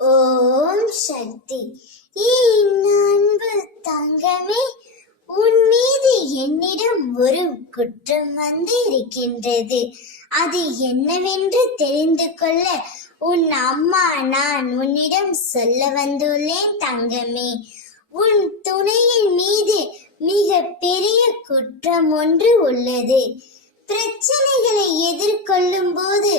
ஓம் சக்தி. அன்பு தங்கமே, உன் மீது என்னிடம் ஒரு குற்றம் வந்து இருக்கின்றது. அது என்னவென்று தெரிந்து கொள்ள உன் அம்மா நான் உன்னிடம் சொல்ல வந்துள்ளேன் தங்கமே. உன் துணையின் மீது மிக பெரிய குற்றம் ஒன்று உள்ளது. பிரச்சனைகளை எதிர்கொள்ளும் போது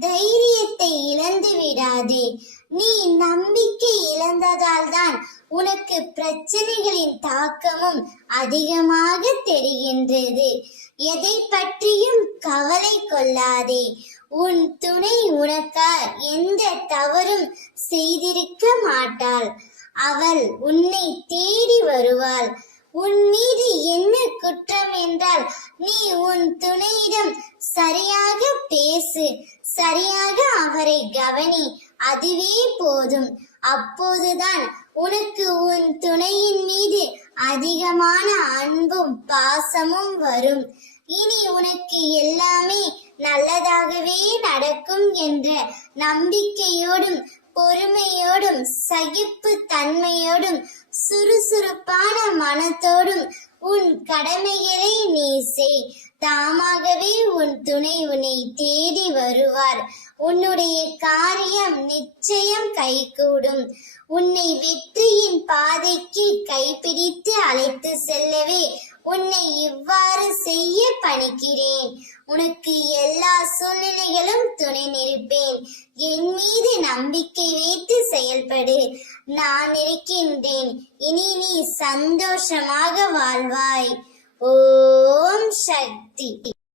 தைரியத்தை இழந்து விடாதே. நீ நம்பிக்கை இழந்ததால் தான் உனக்கு பிரச்சனைகளின் தாக்கமும் அதிகமாக தெரிகின்றது. எதை பற்றியும் கவலை கொள்ளாதே. உன் துணை உனக்கா எந்த தவறும் செய்திருக்க மாட்டாள். அவள் உன்னை தேடி வருவாள். உன் மீது என்ன குற்றம் என்றால் நீ உன் துணையிடம் சரியாக பேசு, சரியாக அவரை கவனி, அதுவே போதும். அப்போதுதான் உனக்கு உன் துணையின் மீது அதிகமான அன்பும் பாசமும் வரும். இனி உனக்கு எல்லாமே நல்லதாகவே நடக்கும் என்ற நம்பிக்கையோடும் பொறுமையோடும் சகிப்பு தன்மையோடும் சுறுசுறுப்பான மனத்தோடும் உன் கடமைகளை நீ செய். தாமாகவே உன் துணை உன்னை தேடி வருவார். உன்னுடைய காரியம் நிச்சயம் கைகூடும். உன்னை வெற்றியின் பாதைக்கு கைப்பிடித்து அழைத்து செல்லவே உன்னை இவ்வாறு செய்ய பணிக்கிறேன். உனக்கு எல்லா சூழ்நிலைகளும் துணை நிற்பேன். என் மீது நம்பிக்கை வைத்து செயல்படு. நான் இருக்கின்றேன். இனி நீ சந்தோஷமாக வாழ்வாய். ஓம் சக்தி.